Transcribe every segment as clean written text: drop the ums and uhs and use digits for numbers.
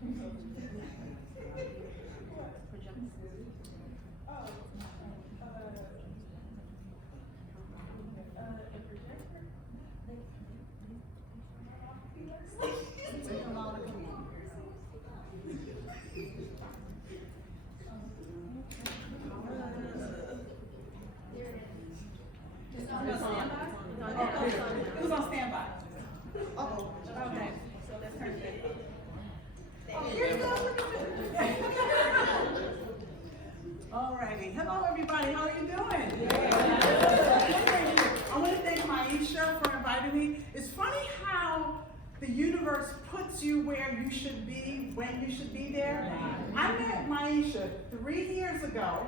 Who's on standby? Uh-oh. Okay, so let's turn it up. Oh, here you go. All righty. Hello, everybody. How are you doing? I want to thank Maisha for inviting me. It's funny how the universe puts you where you should be, when you should be there. I met Maisha 3 years ago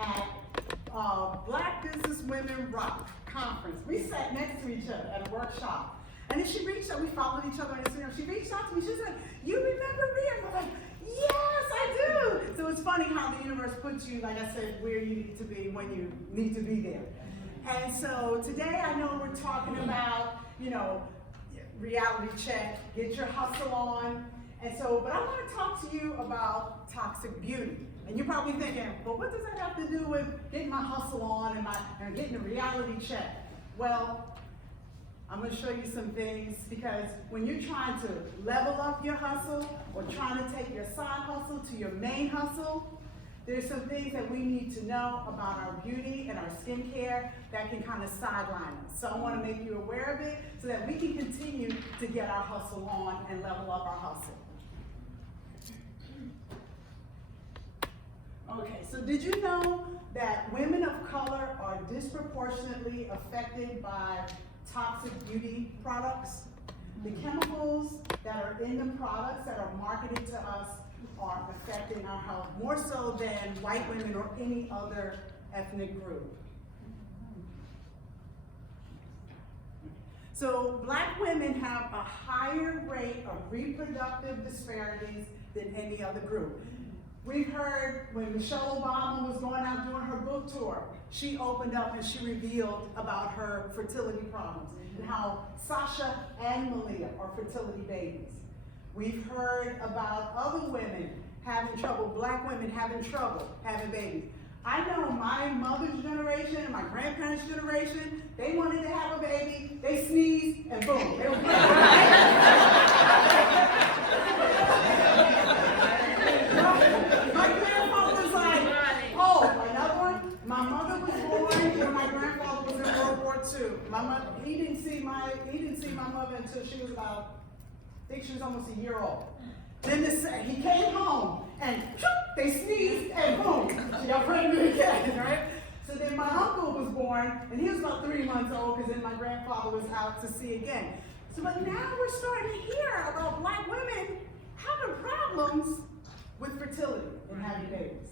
at Black Business Women Rock conference. We sat next to each other at a workshop. And then she reached out, we followed each other on Instagram. She reached out to me, she said, "You remember me?" I'm like, "Yes, I do." So it's funny how the universe puts you, like I said, where you need to be when you need to be there. And so today I know we're talking about, reality check, get your hustle on. And so, but I want to talk to you about toxic beauty. And you're probably thinking, well, what does that have to do with getting my hustle on and getting a reality check? Well, I'm going to show you some things, because when you're trying to level up your hustle or trying to take your side hustle to your main hustle, there's some things that we need to know about our beauty and our skincare that can kind of sideline us. So I want to make you aware of it so that we can continue to get our hustle on and level up our hustle. Okay, so did you know that women of color are disproportionately affected by toxic beauty products? The chemicals that are in the products that are marketed to us are affecting our health more so than white women or any other ethnic group. So Black women have a higher rate of reproductive disparities than any other group. We've heard when Michelle Obama was going out doing her book tour, she opened up and she revealed about her fertility problems and how Sasha and Malia are fertility babies. We've heard about other women having trouble, Black women having trouble having babies. I know my mother's generation and my grandparents' generation, they wanted to have a baby, they sneezed, and boom, they were My grandfather was like, oh, another one? My mother was born when my grandfather was in World War II. My mother, he didn't see my mother until she was about, I think she was almost a year old. Then he came home and they sneezed and boom, she got pregnant again, right? So then my uncle was born and he was about 3 months old because then my grandfather was out to sea again. So but now we're starting to hear about Black women having problems with fertility and having babies.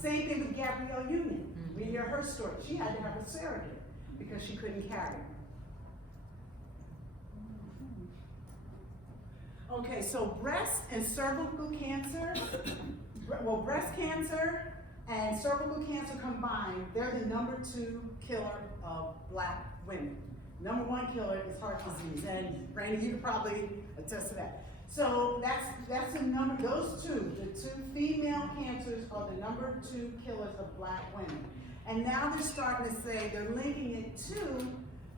Same thing with Gabrielle Union. We hear her story. She had to have a surrogate because she couldn't carry. Okay, so breast and cervical cancer, well, breast cancer and cervical cancer combined, they're the #2 killer of Black women. #1 killer is heart disease, and Randy, you could probably attest to that. So that's the number, those two, the two female cancers are the #2 killers of Black women. And now they're starting to say, they're linking it to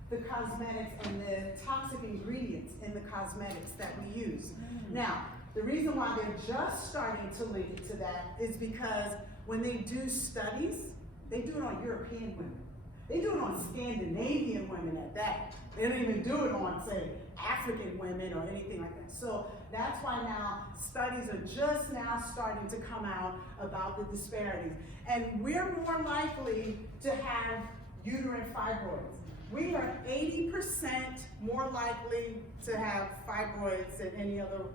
the cosmetics and the toxic ingredients in the cosmetics that we use. Now, the reason why they're just starting to link it to that is because when they do studies, they do it on European women. They do it on Scandinavian women at that. They don't even do it on, say, African women or anything like that. So that's why now studies are just now starting to come out about the disparities. And we're more likely to have uterine fibroids. We are 80% more likely to have fibroids than any other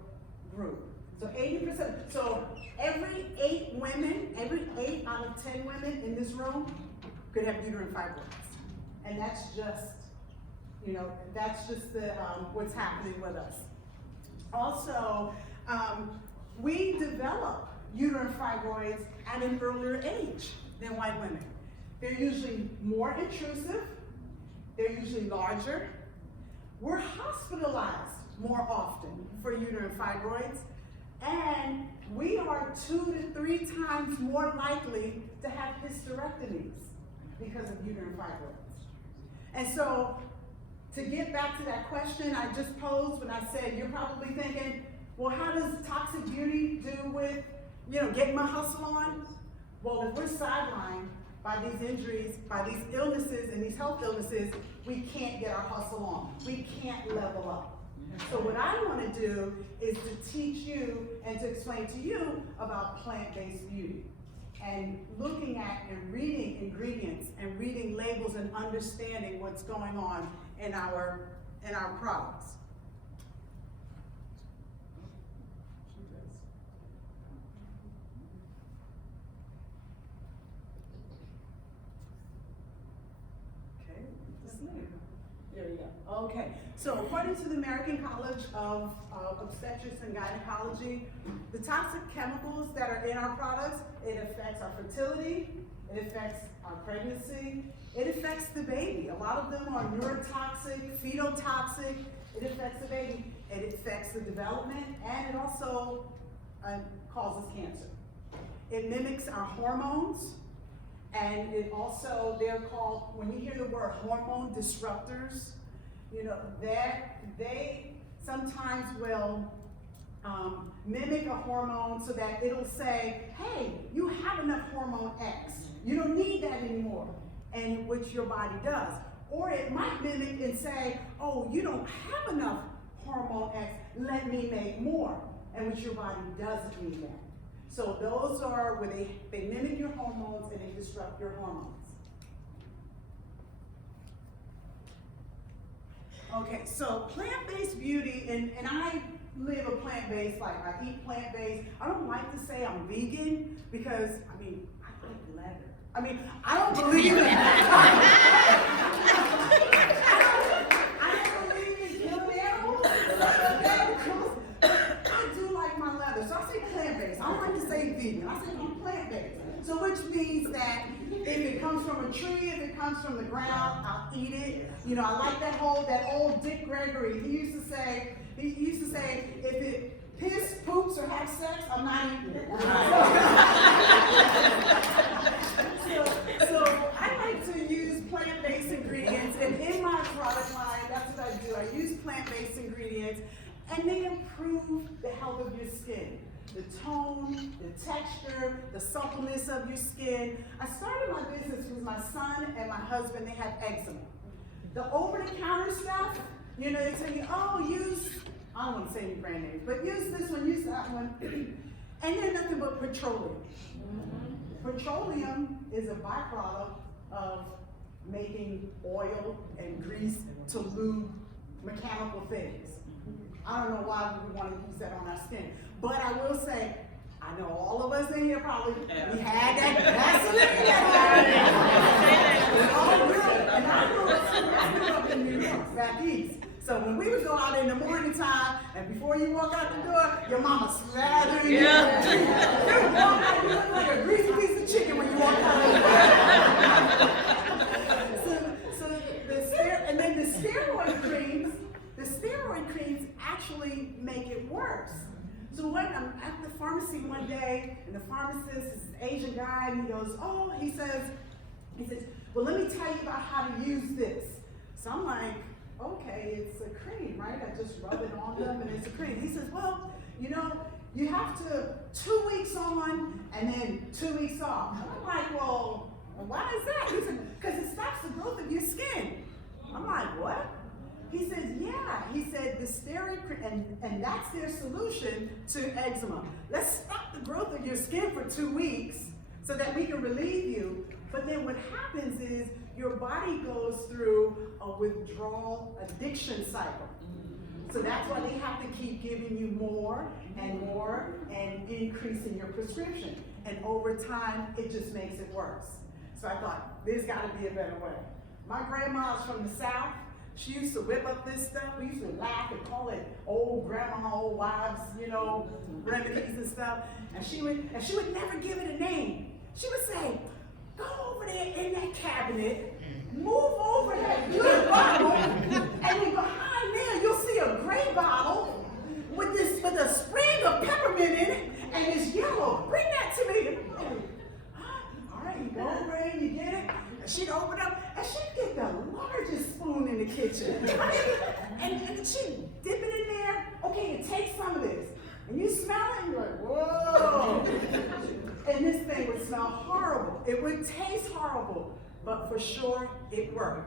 group. So 80%, so every 8 women, every 8 out of 10 women in this room could have uterine fibroids. And that's just, that's just the, what's happening with us. Also, we develop uterine fibroids at an earlier age than white women. They're usually more intrusive, they're usually larger. We're hospitalized more often for uterine fibroids, And we are 2 to 3 times more likely to have hysterectomies because of uterine fibroids. And so, to get back to that question I just posed when I said, you're probably thinking, well, how does toxic beauty do with, getting my hustle on? Well, if we're sidelined by these injuries, by these illnesses and these health illnesses, we can't get our hustle on. We can't level up. So what I want to do is to teach you and to explain to you about plant-based beauty and looking at and reading ingredients and reading labels and understanding what's going on in our products. There we go. Okay, so according to the American College of Obstetrics and Gynecology, the toxic chemicals that are in our products, it affects our fertility, it affects our pregnancy, it affects the baby. A lot of them are neurotoxic, fetotoxic, it affects the baby, it affects the development, and it also causes cancer. It mimics our hormones. And it also, they're called, when you hear the word hormone disruptors, that they sometimes will mimic a hormone so that it'll say, hey, you have enough hormone X. You don't need that anymore, and which your body does. Or it might mimic and say, oh, you don't have enough hormone X, let me make more, and which your body doesn't need that. So those are where they mimic your hormones and they disrupt your hormones. Okay, so plant-based beauty, and I live a plant-based life. I eat plant-based. I don't like to say I'm vegan because, I like leather. I don't believe in I don't believe in killing animals. I do like my leather, so I say plant-based. I don't like to say vegan. I say I'm plant-based. So which means that if it comes from a tree, if it comes from the ground, I'll eat it. I like that old Dick Gregory. He used to say, if it piss, poops, or has sex, I'm not eating it. So I like to use plant-based ingredients, and in my product line, that's what I do. I use plant-based ingredients, and they improve the health of your skin. The tone, the texture, the suppleness of your skin. I started my business with my son and my husband. They have eczema. The over-the-counter stuff, they tell you, oh, use, I don't want to say any brand names, but use this one, use that one, and they're nothing but petroleum. Petroleum is a byproduct of making oil and grease to lube mechanical things. I don't know why we want to use that on our skin. But I will say, I know all of us in here probably, we had that gasoline. And I grew up in New York, back east. So when we would go out in the morning time, and before you walk out the door, your mama slathered you. You walk out, you look like a greasy piece of chicken when you walk out the door. And then the steroid creams actually make it worse. So when I'm at the pharmacy one day, and the pharmacist is an Asian guy, and he says, well, let me tell you about how to use this. So I'm like, okay, it's a cream, right? I just rub it on them, and it's a cream. He says, well, you have to 2 weeks on, and then 2 weeks off. And I'm like, well, why is that? He said, because it stops the growth of your skin. I'm like, what? He said, yeah. He said, the steroid cream, and that's their solution to eczema. Let's stop the growth of your skin for 2 weeks so that we can relieve you. But then what happens is your body goes through a withdrawal addiction cycle. So that's why they have to keep giving you more and increasing your prescription. And over time, it just makes it worse. So I thought, there's got to be a better way. My grandma's from the South. She used to whip up this stuff. We used to laugh and call it old grandma, old wives, remedies and stuff. And she would never give it a name. She would say, go over there in that cabinet, move over that blue bottle, and then behind there you'll see a gray bottle with a sprig of peppermint in you smell it, you're like, whoa. And this thing would smell horrible. It would taste horrible. But for sure, it worked.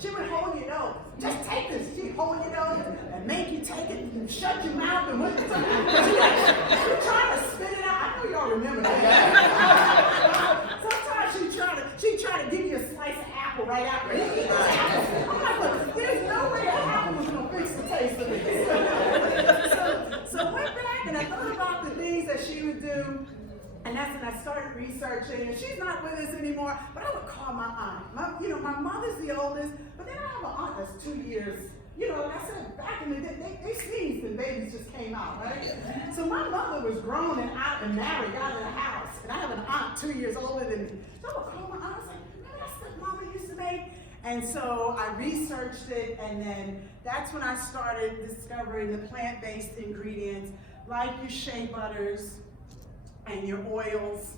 She would hold your nose. Just take this. She'd hold your nose and make you take it and shut your mouth and what? You're trying to spit it out. I know y'all remember that. Sometimes she'd try to give you a slice of apple right after. I'm like, look, there's no way an apple was going to fix the taste of it. So I went back and I thought about the things that she would do. And that's when I started researching, and she's not with us anymore, but I would call my aunt. My mother's the oldest, but then I have an aunt that's 2 years. Like I said, back in the day, they sneezed and babies just came out, right? So my mother was grown and out and married, out of the house, and I have an aunt 2 years older than me. So I would call my aunt, I was like, remember that stuff Mama used to make? And so I researched it, and then that's when I started discovering the plant-based ingredients, like your shea butters, and your oils.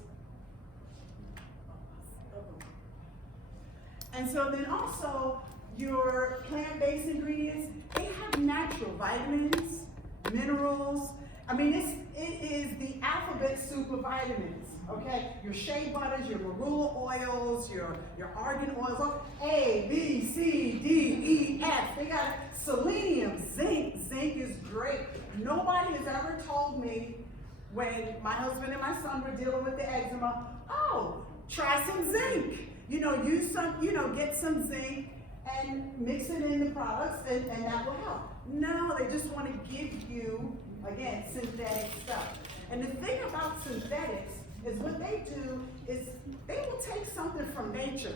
And so then also your plant-based ingredients, they have natural vitamins, minerals. I mean, it is the alphabet soup of vitamins, okay? Your shea butters, your marula oils, your argan oils, A, B, C, D, E, F. They got selenium, zinc. Zinc is great. Nobody has ever told me when my husband and my son were dealing with the eczema, oh, try some zinc. Use some, get some zinc and mix it in the products and that will help. No, they just want to give you, again, synthetic stuff. And the thing about synthetics is what they do is they will take something from nature.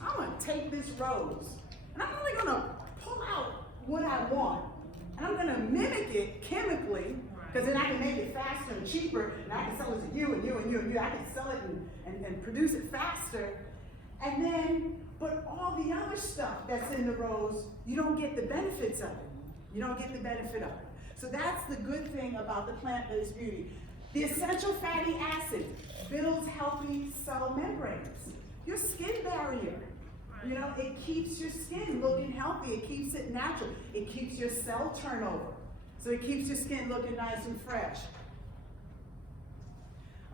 I'm going to take this rose and I'm only going to pull out what I want. And I'm going to mimic it chemically, because then I can make it faster and cheaper, and I can sell it to you and you and you and you. I can sell it and produce it faster. And then, but all the other stuff that's in the rose, you don't get the benefits of it. You don't get the benefit of it. So that's the good thing about the plant-based beauty. The essential fatty acid builds healthy cell membranes. Your skin barrier. It keeps your skin looking healthy. It keeps it natural. It keeps your cell turnover. So it keeps your skin looking nice and fresh.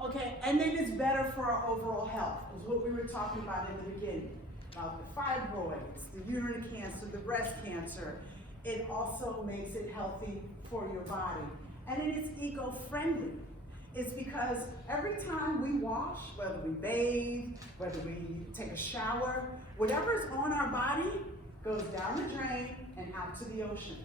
Okay, and then it's better for our overall health, is what we were talking about in the beginning, about the fibroids, the uterine cancer, the breast cancer. It also makes it healthy for your body. And then it's eco-friendly. It's because every time we wash, whether we bathe, whether we take a shower, whatever's on our body goes down the drain and out to the ocean.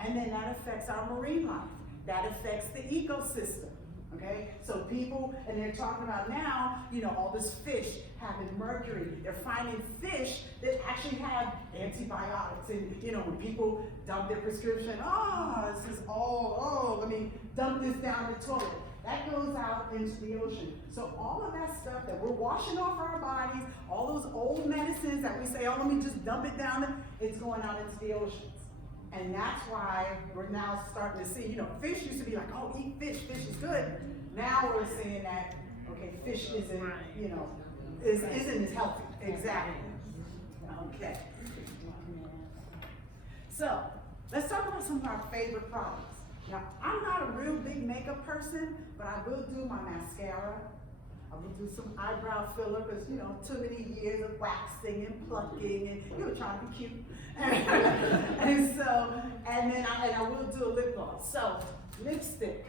And then that affects our marine life. That affects the ecosystem, okay? So people, and they're talking about now, all this fish having mercury. They're finding fish that actually have antibiotics. And, when people dump their prescription, this is let me dump this down the toilet. That goes out into the ocean. So all of that stuff that we're washing off our bodies, all those old medicines that we say, let me just dump it down, it's going out into the oceans. And that's why we're now starting to see, fish used to be like, eat fish, fish is good. Now we're saying that, okay, fish isn't, isn't as healthy. Exactly. Okay. So, let's talk about some of our favorite products. Now, I'm not a real big makeup person, but I will do my mascara. I will do some eyebrow filler because, too many years of waxing and plucking and, trying to be cute. and then I will do a lip gloss. So, lipstick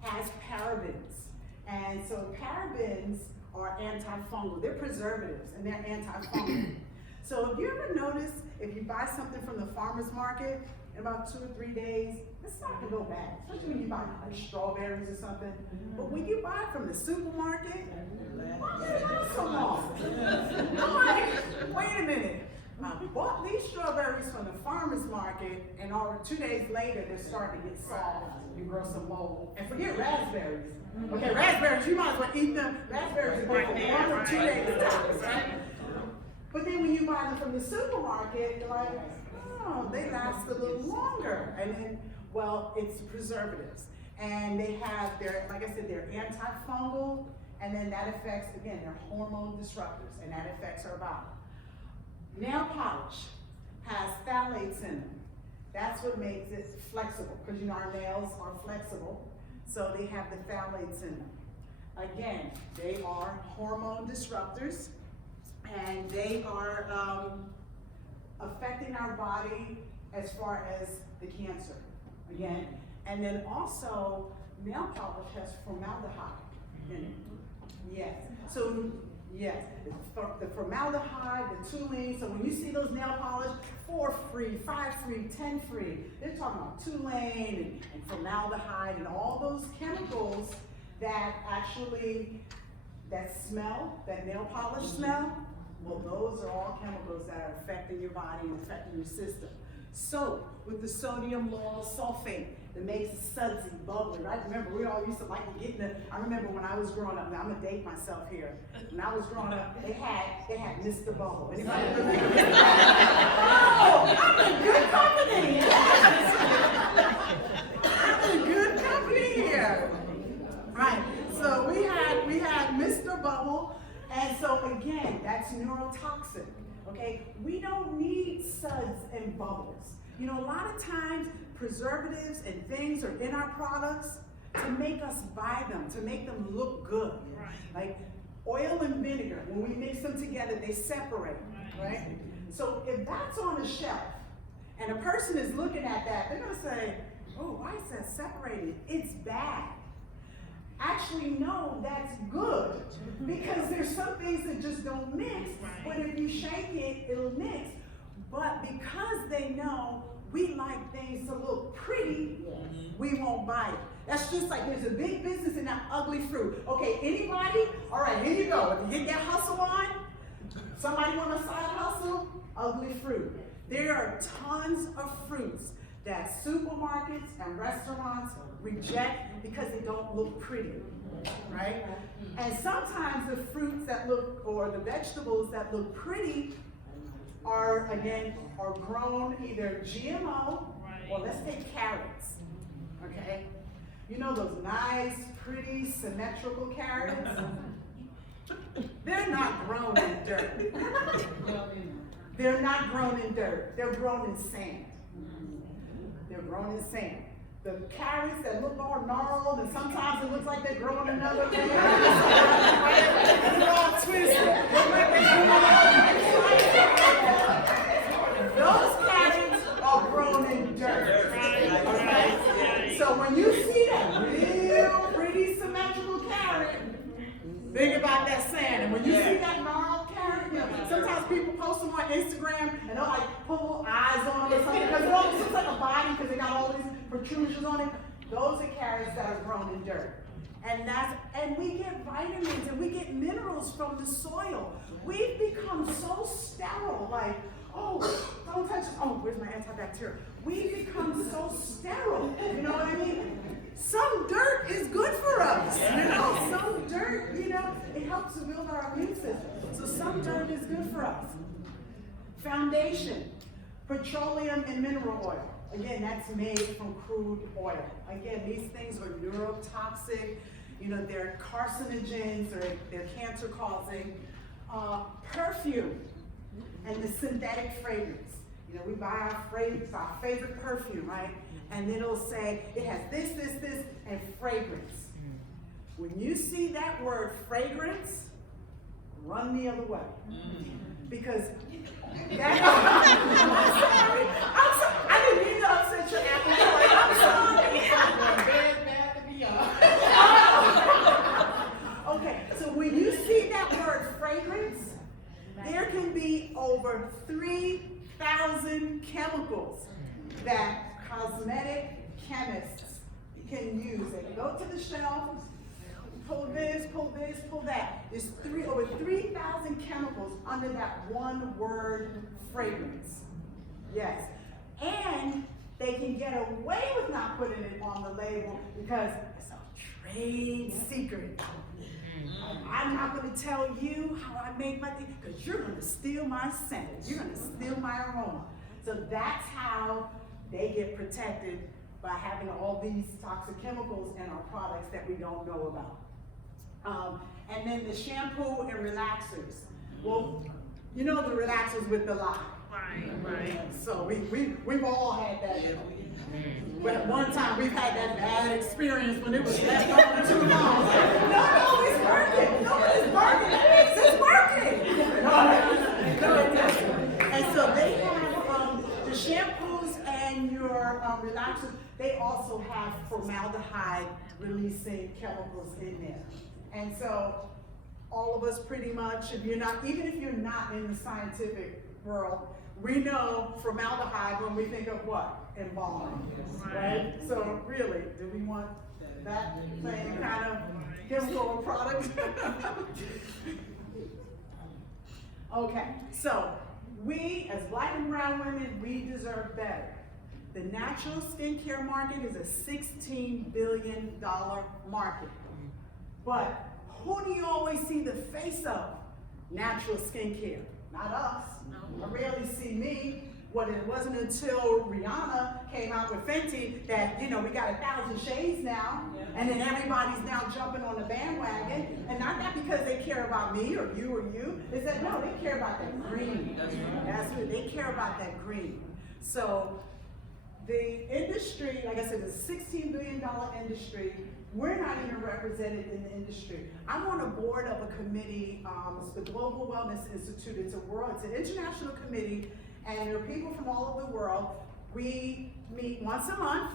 has parabens. And so parabens are antifungal. They're preservatives and they're antifungal. So have you ever noticed if you buy something from the farmer's market, in about 2 or 3 days, it's not gonna go bad, especially when you buy like strawberries or something. But when you buy it from the supermarket, why does it last so long? I'm like, wait a minute. I bought these strawberries from the farmer's market, and over 2 days later, they're starting to get soft. You grow some mold. And forget raspberries. Okay, raspberries, you might as well eat them. Raspberries are good for 1 or 2 days tops, right? But then when you buy them from the supermarket, you're like, they last a little longer. And then, it's preservatives. And they have like I said, they're antifungal, and then that affects, again, they're hormone disruptors, and that affects our body. Nail polish has phthalates in them. That's what makes it flexible, because you know our nails are flexible, so they have the phthalates in them. Again, they are hormone disruptors, and they are affecting our body as far as the cancer, again. And then also, nail polish has formaldehyde in it. Yes, so, yes, the formaldehyde, the toluene, so when you see those nail polish, 4 free, 5 free, 10 free, they're talking about toluene and formaldehyde and all those chemicals that actually, that smell, that nail polish smell, well, those are all chemicals that are affecting your body and affecting your system. Soap with the sodium lauryl sulfate that makes it sudsy, bubbly, right? Remember, we all used to like to get in the, I remember when I was growing up, now I'm gonna date myself here. When I was growing up, they had Mr. Bubble. Anybody remember? Oh, I'm in good company. I'm in good company here. Right, so we had Mr. Bubble, and so again, that's neurotoxic, okay? We don't need suds and bubbles. You know, a lot of times, preservatives and things are in our products to make us buy them, to make them look good. Right. Like oil and vinegar, when we mix them together, they separate, right? So if that's on a shelf, and a person is looking at that, they're gonna say, oh, why is that separated? It's bad. Actually, no, that's good, because there's some things that just don't mix, but if you shake it, it'll mix. But because they know we like things to look pretty, we won't buy it. That's just like there's a big business in that ugly fruit. Okay, anybody? All right, here you go. If you get that hustle on, somebody want a side hustle? Ugly fruit. There are tons of fruits that supermarkets and restaurants reject because they don't look pretty, right? And sometimes the fruits that look, or the vegetables that look pretty are, again, are grown either GMO, or let's take carrots, okay? You know those nice, pretty, symmetrical carrots? They're not grown in dirt. They're not grown in dirt. They're grown in sand. They're grown in sand. The carrots that look all gnarled, and sometimes it looks like they're growing another thing. They're all twisted. Those carrots are grown in dirt. Okay? So when you see that real pretty symmetrical carrot, think about that sand. And when you see that gnarled carrot, you know, sometimes people post them on Instagram and they'll like put little eyes on them or something because it almost looks like a body because they got all these protrusions on it. Those are carrots that are grown in dirt. And we get vitamins and we get minerals from the soil. We've become so sterile, like, oh, don't touch, oh, where's my antibacterial? We've become so sterile, you know what I mean? Some dirt is good for us, you know? Some dirt, you know, it helps to build our immune system. So some dirt is good for us. Foundation, petroleum and mineral oil. Again, that's made from crude oil. Again, these things are neurotoxic, you know, they're carcinogens, or they're cancer causing. Perfume and the synthetic fragrance. You know, we buy our fragrance, our favorite perfume, right? And then it'll say, it has this, this, this, and fragrance. When you see that word fragrance, run the other way. Because that, I'm sorry, I didn't mean to upset your appetite. I'm sorry. Okay, so when you see that word fragrance, there can be over 3,000 chemicals that cosmetic chemists can use. They can go to the shelf, pull this, pull that. There's over 3,000 chemicals under that one word fragrance. Yes. And they can get away with not putting it on the label because it's a trade secret. I'm not going to tell you how I make my thing because you're going to steal my scent. You're going to steal my aroma. So that's how they get protected, by having all these toxic chemicals in our products that we don't know about. And then the shampoo and relaxers. Well, you know the relaxers with the lye. Right. So we've all had that. But at one time we've had that bad experience when it was left over too long. No, it's working. No, it's working. It's working. No, it doesn't. And so they have the shampoos and your relaxers. They also have formaldehyde releasing chemicals in there. And so all of us pretty much, if you're not, even if you're not in the scientific world, we know formaldehyde when we think of what? Embalming, right? So really, do we want that same kind of chemical product? Okay, so we as Black and brown women, we deserve better. The natural skincare market is a $16 billion market. But who do you always see the face of? Natural skincare, not us. I rarely see me. Well, it wasn't until Rihanna came out with Fenty that, we got 1,000 shades now, and then everybody's now jumping on the bandwagon, and not that because they care about me or you, it's that, no, they care about that green. That's what they care about, that green. So the industry, like I said, is a $16 billion industry. We're not even represented in the industry. I'm on a board of a committee, it's the Global Wellness Institute. It's an international committee, and there are people from all over the world. We meet once a month,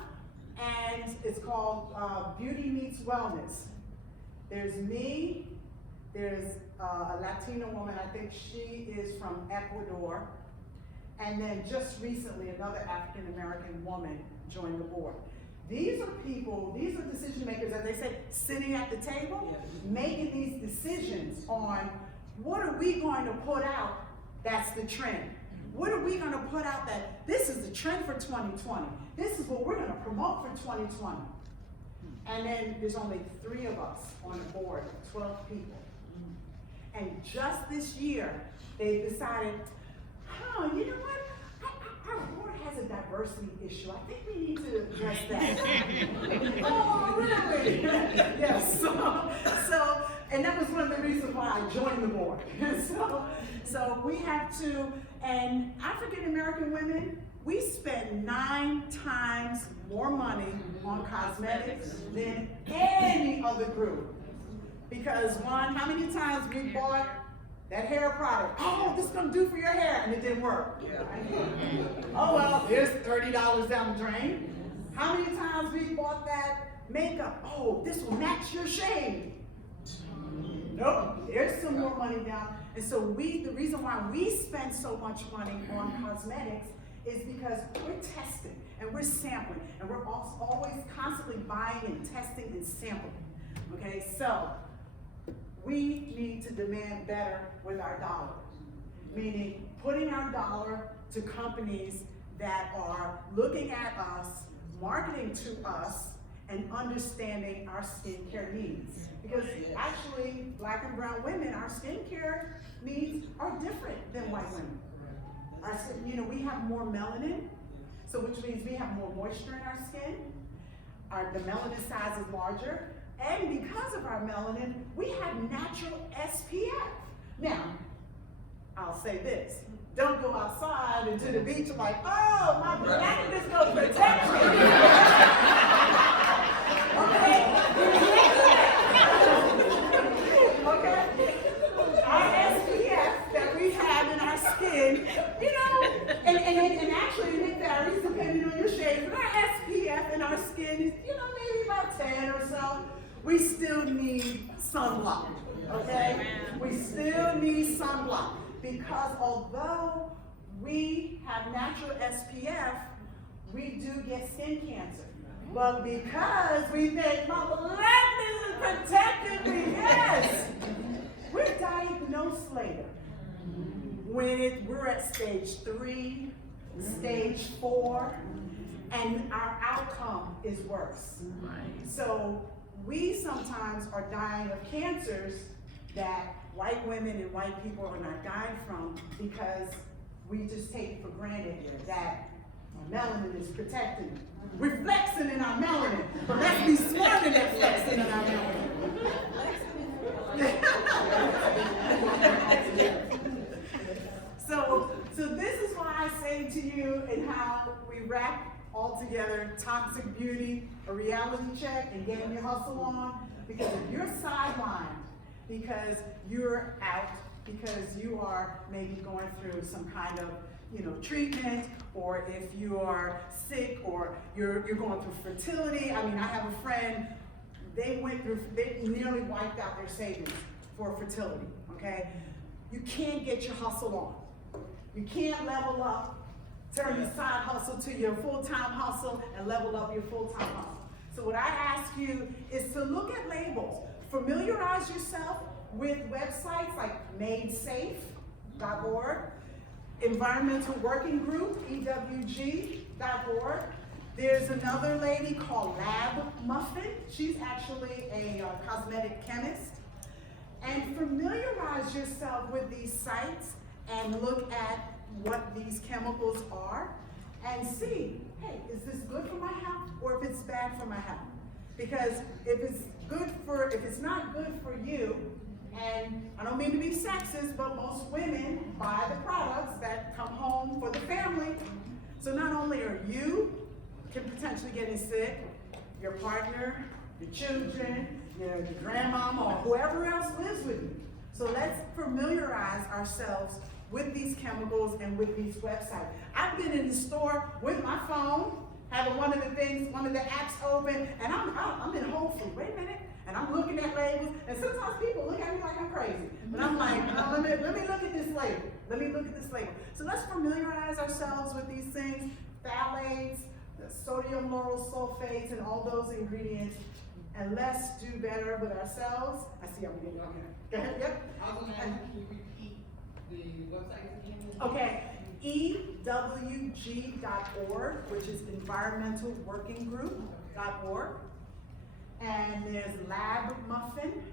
and it's called Beauty Meets Wellness. There's me, there's a Latina woman, I think she is from Ecuador, and then just recently another African American woman joined the board. These are people, these are decision makers, as they say, sitting at the table, making these decisions on what are we going to put out that's the trend. What are we going to put out that this is the trend for 2020? This is what we're going to promote for 2020. And then there's only 3 of us on the board, 12 people. And just this year, they decided, you know what? Our board has a diversity issue. I think we need to address that. Oh, really? Yes. So, and that was one of the reasons why I joined the board. So we have to, and African American women, we spend 9 times more money on cosmetics than any other group. Because one, how many times we bought that hair product? Oh, this is gonna do for your hair, and it didn't work. Oh well, here's $30 down the drain. How many times we bought that makeup? Oh, this will match your shade. Nope, there's some more money down. And so the reason why we spend so much money on cosmetics is because we're testing and we're sampling, and we're also always constantly buying and testing and sampling. Okay, so we need to demand better with our dollar, meaning putting our dollar to companies that are looking at us, marketing to us, and understanding our skincare needs. Because actually, Black and brown women, our skincare needs are different than white women. We have more melanin, so which means we have more moisture in our skin. The melanin size is larger. And because of our melanin, we have natural SPF. Now, I'll say this. Don't go outside into the beach and like, oh, my melanin is going to protect me. Okay? Okay? Our SPF that we have in our skin, and actually it varies depending on your shade, but our SPF in our skin is, maybe about 10 or so. We still need sunblock, okay? We still need sunblock because although we have natural SPF, we do get skin cancer. But because we think my blackness is protecting me, yes, we're diagnosed later. When we're at stage 3, stage 4, and our outcome is worse. So we sometimes are dying of cancers that white women and white people are not dying from because we just take it for granted that melanin is protecting them. We're flexing in our melanin, but let's be smarter than flexing in our melanin. So this is why a reality check and getting your hustle on. Because if you're sidelined, because you're out, because you are maybe going through some kind of, treatment, or if you are sick, or you're going through fertility. I mean, I have a friend, they nearly wiped out their savings for fertility, okay? You can't get your hustle on. You can't level up, turn your side hustle to your full-time hustle, and level up your full-time hustle. So what I ask you is to look at labels. Familiarize yourself with websites like madesafe.org, Environmental Working Group, EWG.org. There's another lady called Lab Muffin. She's actually a cosmetic chemist. And familiarize yourself with these sites and look at what these chemicals are and see, hey, is this good for my health or if it's bad for my health? Because if it's not good for you, and I don't mean to be sexist, but most women buy the products that come home for the family. So not only are you can potentially getting sick, your partner, your children, your grandmama, or whoever else lives with you. So let's familiarize ourselves with these chemicals and with these websites. I've been in the store with my phone, having one of the apps open, and I'm in Whole Foods. Wait a minute. And I'm looking at labels, and sometimes people look at me like I'm crazy. But I'm like, let me look at this label. Let me look at this label. So let's familiarize ourselves with these things, phthalates, the sodium lauryl sulfates, and all those ingredients. And let's do better with ourselves. I see I'm getting on here. Go ahead, yep. I was going to ask you to repeat the website again. Okay, EWG.org, which is Environmental Working Group.org. And there's Lab Muffin.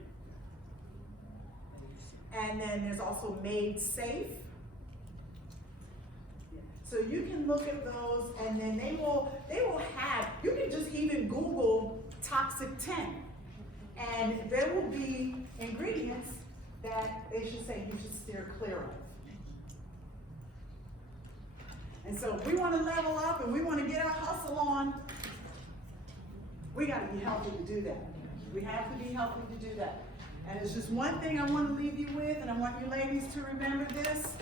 And then there's also Made Safe. So you can look at those, and then they will have, you can just even Google Toxic 10. And there will be ingredients that they should say you should steer clear of. And so if we want to level up and we want to get our hustle on, we got to be healthy to do that. We have to be healthy to do that. And it's just one thing I want to leave you with, and I want you ladies to remember this.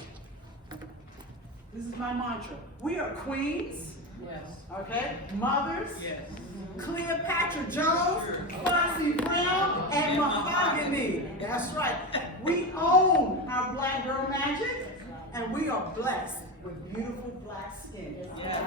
This is my mantra. We are queens. Yes. Okay? Mothers. Yes. Cleopatra Jones, Foxy Brown, and Mahogany. That's right. We own our black girl magic, and we are blessed with beautiful black skin. Yes.